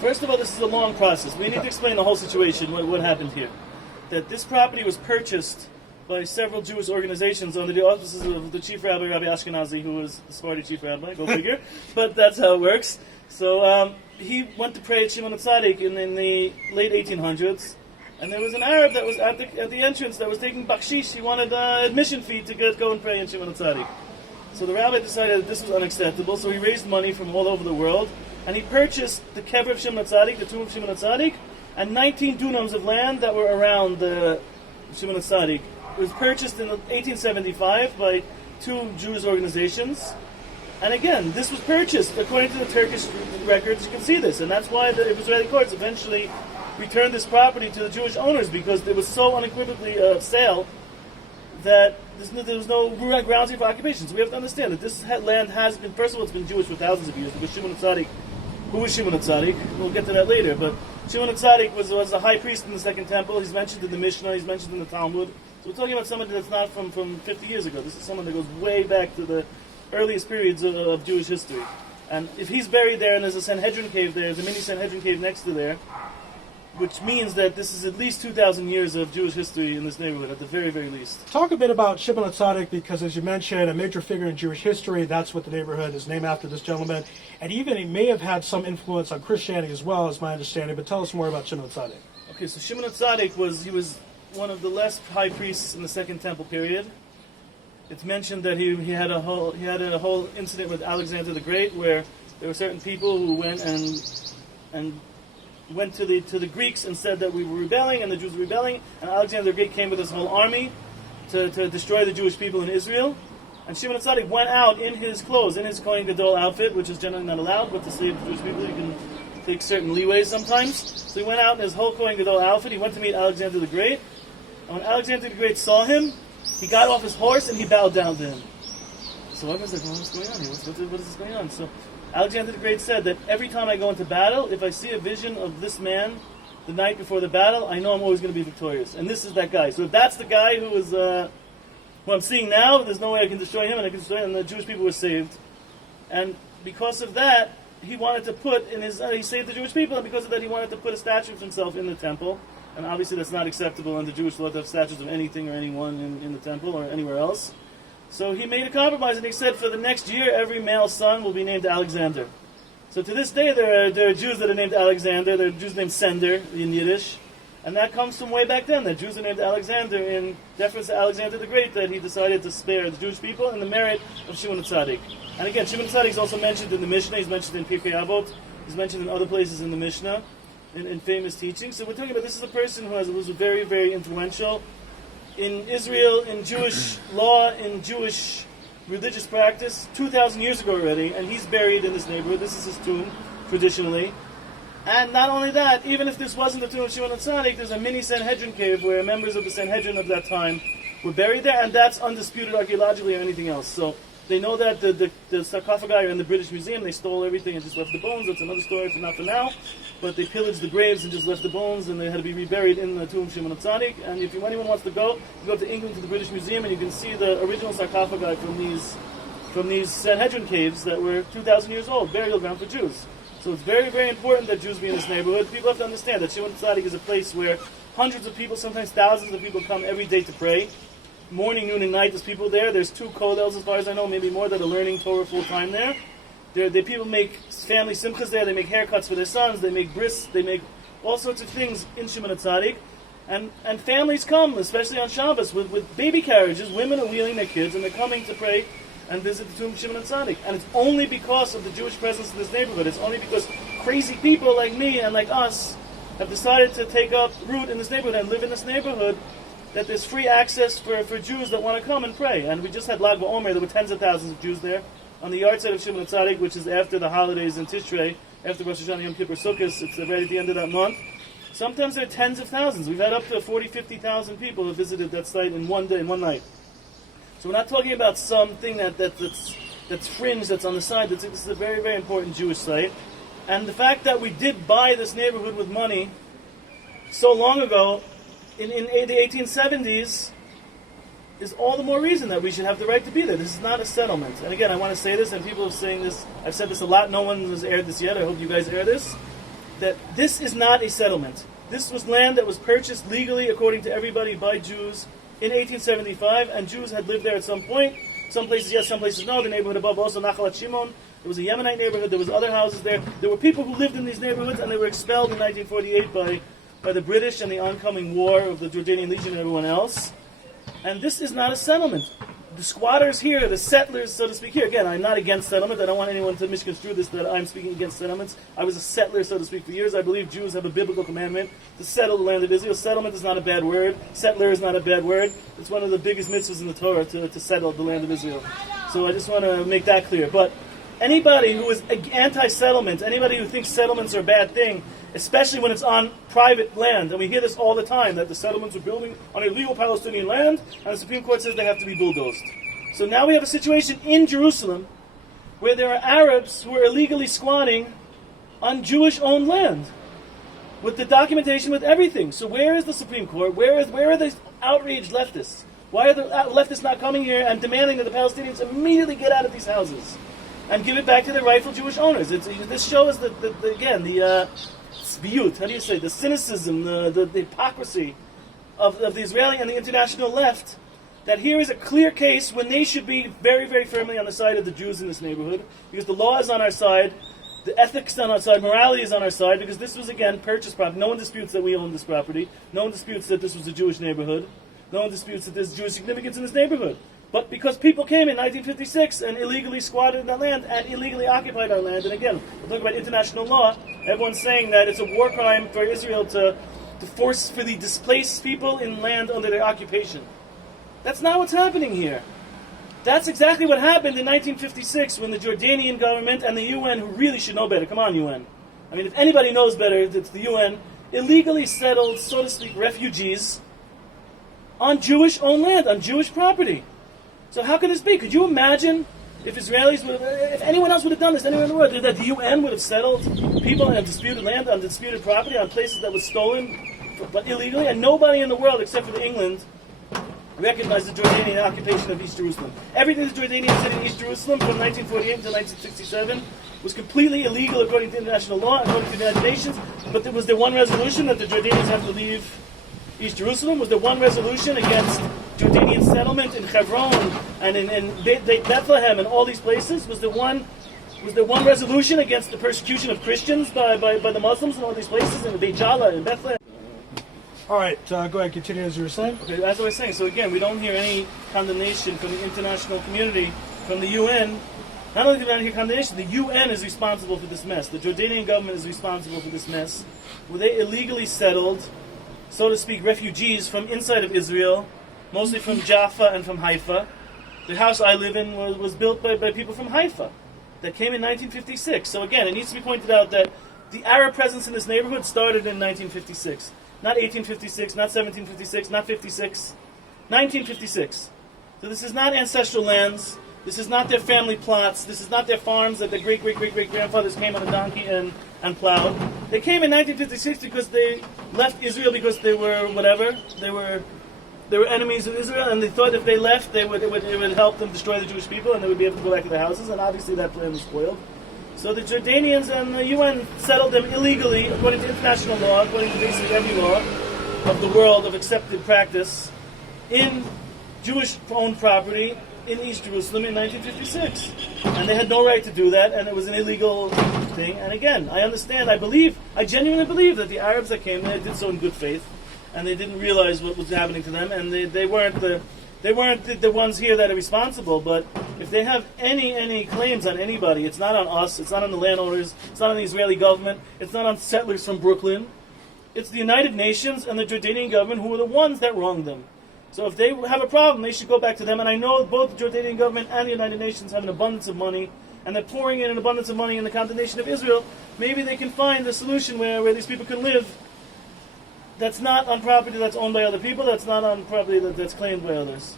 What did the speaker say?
First of all, this is a long process. We need to explain the whole situation, what happened here. That this property was purchased by several Jewish organizations under the auspices of the chief rabbi, Rabbi Ashkenazi, who was the Sephardi chief rabbi, go figure. But that's how it works. So he went to pray at Shimon HaTzadik in the late 1800s, and there was an Arab that was at the entrance that was taking bakshish. He wanted admission fee to go and pray in Shimon HaTzadik. So the rabbi decided that this was unacceptable, so he raised money from all over the world, and he purchased the kever of Shimon HaTzadik, the tomb of Shimon HaTzadik, and 19 dunams of land that were around the Shimon HaTzadik. It was purchased in 1875 by two Jewish organizations. And again, this was purchased according to the Turkish records. You can see this, and that's why the Israeli courts eventually returned this property to the Jewish owners, because it was so unequivocally a sale that there was no grounds for occupation. So we have to understand that this land has been, first of all, it's been Jewish for thousands of years, because Shimon HaTzadik, who was Shimon HaTzadik? We'll get to that later, but Shimon HaTzadik was the high priest in the Second Temple. He's mentioned in the Mishnah, he's mentioned in the Talmud. So we're talking about somebody that's not from 50 years ago. This is someone that goes way back to the earliest periods of Jewish history. And if he's buried there and there's a Sanhedrin cave there, there's a mini Sanhedrin cave next to there, which means that this is at least 2,000 years of Jewish history in this neighborhood, at the very, very least. Talk a bit about Shimon HaTzadik, because as you mentioned, a major figure in Jewish history. That's what the neighborhood is named after, this gentleman. And even he may have had some influence on Christianity as well, is my understanding. But tell us more about Shimon HaTzadik. Okay, so Shimon HaTzadik was one of the last high priests in the Second Temple period. It's mentioned that he had a whole incident with Alexander the Great, where there were certain people who went and went to the Greeks and said that we were rebelling and the Jews were rebelling, and Alexander the Great came with his whole army to destroy the Jewish people in Israel. And Shimon HaTzadik went out in his clothes, in his Kohen Gadol outfit, which is generally not allowed, but to save the Jewish people you can take certain leeways sometimes. So he went out in his whole Kohen Gadol outfit. He went to meet Alexander the Great, and when Alexander the Great saw him, he got off his horse and he bowed down to him. So everyone's like, well, what's going on here? What is this going on? So Alexander the Great said that every time I go into battle, if I see a vision of this man the night before the battle, I know I'm always going to be victorious. And this is that guy. So if that's the guy who I'm seeing now, there's no way I can destroy him, and I can destroy him, and the Jewish people were saved. And because of that, he wanted to put he saved the Jewish people, and because of that, he wanted to put a statue of himself in the temple. And obviously that's not acceptable under Jewish law to have statues of anything or anyone in the temple or anywhere else. So he made a compromise, and he said for the next year, every male son will be named Alexander. So to this day, there are Jews that are named Alexander. There are Jews named Sender in Yiddish. And that comes from way back then, that Jews are named Alexander in deference to Alexander the Great, that he decided to spare the Jewish people and the merit of Shimon HaTzadik. And again, Shimon HaTzadik is also mentioned in the Mishnah. He's mentioned in Pirkei Avot. He's mentioned in other places in the Mishnah, in famous teachings. So we're talking about, this is a person who was very, very influential in Israel, in Jewish law, in Jewish religious practice, 2,000 years ago already, and he's buried in this neighborhood. This is his tomb, traditionally. And not only that, even if this wasn't the tomb of Shimon HaTzadik, there's a mini Sanhedrin cave where members of the Sanhedrin of that time were buried there, and that's undisputed archaeologically or anything else. So they know that the sarcophagi are in the British Museum. They stole everything and just left the bones. That's another story, not for now. But they pillaged the graves and just left the bones, and they had to be reburied in the tomb of Shimon HaTzadik. And if anyone wants to go, you go to England to the British Museum, and you can see the original sarcophagi from these Sanhedrin caves that were 2,000 years old, burial ground for Jews. So it's very, very important that Jews be in this neighborhood. People have to understand that Shimon HaTzadik is a place where hundreds of people, sometimes thousands of people come every day to pray. Morning, noon, and night, there's people there. There's 2 kollels, as far as I know, maybe more, that are learning Torah full time there. People make family simchas there. They make haircuts for their sons. They make bris. They make all sorts of things in Shimon HaTzadik. And families come, especially on Shabbos, with baby carriages. Women are wheeling their kids, and they're coming to pray and visit the tomb of Shimon HaTzadik. And it's only because of the Jewish presence in this neighborhood. It's only because crazy people like me and like us have decided to take up root in this neighborhood and live in this neighborhood, that there's free access for Jews that want to come and pray. And we just had Lag BaOmer. There were tens of thousands of Jews there. On the yard side of Shimon HaTzadik, which is after the holidays in Tishrei, after Rosh Hashanah, Yom Kippur, Sukkot, it's right at the end of that month. Sometimes there are tens of thousands. We've had up to 40, 50,000 people who visited that site in one day, in one night. So we're not talking about something that's fringe, that's on the side. This is a very, very important Jewish site. And the fact that we did buy this neighborhood with money so long ago, in the 1870s, is all the more reason that we should have the right to be there. This is not a settlement. And again, I want to say this, and people are saying this, I've said this a lot, no one has aired this yet, I hope you guys air this. that this is not a settlement. This was land that was purchased legally, according to everybody, by Jews in 1875, and Jews had lived there at some point. Some places yes, some places no. The neighborhood above also, Nachalat Shimon. There was a Yemenite neighborhood. There was other houses there. There were people who lived in these neighborhoods, and they were expelled in 1948 by the British and the oncoming war of the Jordanian Legion and everyone else. And this is not a settlement. The squatters here, the settlers, so to speak, here. Again, I'm not against settlement. I don't want anyone to misconstrue this that I'm speaking against settlements. I was a settler, so to speak, for years. I believe Jews have a biblical commandment to settle the land of Israel. Settlement is not a bad word. Settler is not a bad word. It's one of the biggest mitzvahs in the Torah to settle the land of Israel. So I just want to make that clear. But anybody who is anti-settlement, anybody who thinks settlements are a bad thing, especially when it's on private land, and we hear this all the time, that the settlements are building on illegal Palestinian land, and the Supreme Court says they have to be bulldozed. So now we have a situation in Jerusalem where there are Arabs who are illegally squatting on Jewish-owned land, with the documentation, with everything. So where is the Supreme Court? Where are the outraged leftists? Why are the leftists not coming here and demanding that the Palestinians immediately get out of these houses and give it back to their rightful Jewish owners? This shows the tzbiut, how do you say, the cynicism, the hypocrisy of the Israeli and the international left, that here is a clear case when they should be very, very firmly on the side of the Jews in this neighborhood, because the law is on our side, the ethics is on our side, morality is on our side, because this was, again, purchased property. No one disputes that we own this property. No one disputes that this was a Jewish neighborhood. No one disputes that there's Jewish significance in this neighborhood. But because people came in 1956 and illegally squatted that land and illegally occupied our land, and again, we're talking about international law, everyone's saying that it's a war crime for Israel to forcefully displace people in land under their occupation. That's not what's happening here. That's exactly what happened in 1956 when the Jordanian government and the UN, who really should know better, come on UN, I mean if anybody knows better, it's the UN, illegally settled, so to speak, refugees on Jewish-owned land, on Jewish property. So how can this be? Could you imagine if Israelis would have, if anyone else would have done this anywhere in the world, that the UN would have settled people on disputed land, on disputed property, on places that was stolen but illegally, and nobody in the world except for England recognized the Jordanian occupation of East Jerusalem. Everything the Jordanians did in East Jerusalem from 1948 until 1967 was completely illegal according to international law, according to the United Nations. But was there one resolution that the Jordanians have to leave East Jerusalem? Was there one resolution against Jordanian settlement in Hebron and in Bethlehem and all these places? Was there one resolution against the persecution of Christians by the Muslims in all these places, in Beit Jala, in Bethlehem? All right, go ahead, continue as you were saying. Okay, as I was saying, so again, we don't hear any condemnation from the international community, from the UN. Not only do we not hear condemnation, the UN is responsible for this mess. The Jordanian government is responsible for this mess, where they illegally settled, so to speak, refugees from inside of Israel, mostly from Jaffa and from Haifa. The house I live in was built by people from Haifa that came in 1956. So again, it needs to be pointed out that the Arab presence in this neighborhood started in 1956. Not 1856, not 1756, not 56, 1956. So this is not ancestral lands. This is not their family plots. This is not their farms that their great-great-great-great-grandfathers came on a donkey and plowed. They came in 1956 because they left Israel because they were whatever. They were enemies of Israel, and they thought if they left, it would help them destroy the Jewish people, and they would be able to go back to their houses. And obviously that plan was spoiled. So the Jordanians and the UN settled them illegally, according to international law, according to basically every law of the world of accepted practice, in Jewish-owned property in East Jerusalem in 1956. And they had no right to do that, and it was an illegal thing. And again, I understand, I genuinely believe that the Arabs that came there did so in good faith, and they didn't realize what was happening to them, and they weren't the ones here that are responsible. But if they have any claims on anybody, it's not on us, it's not on the landowners, it's not on the Israeli government, it's not on settlers from Brooklyn. It's the United Nations and the Jordanian government who are the ones that wronged them. So if they have a problem, they should go back to them. And I know both the Jordanian government and the United Nations have an abundance of money, and they're pouring in an abundance of money in the condemnation of Israel. Maybe they can find a solution where these people can live that's not on property that's owned by other people, that's not on property that's claimed by others.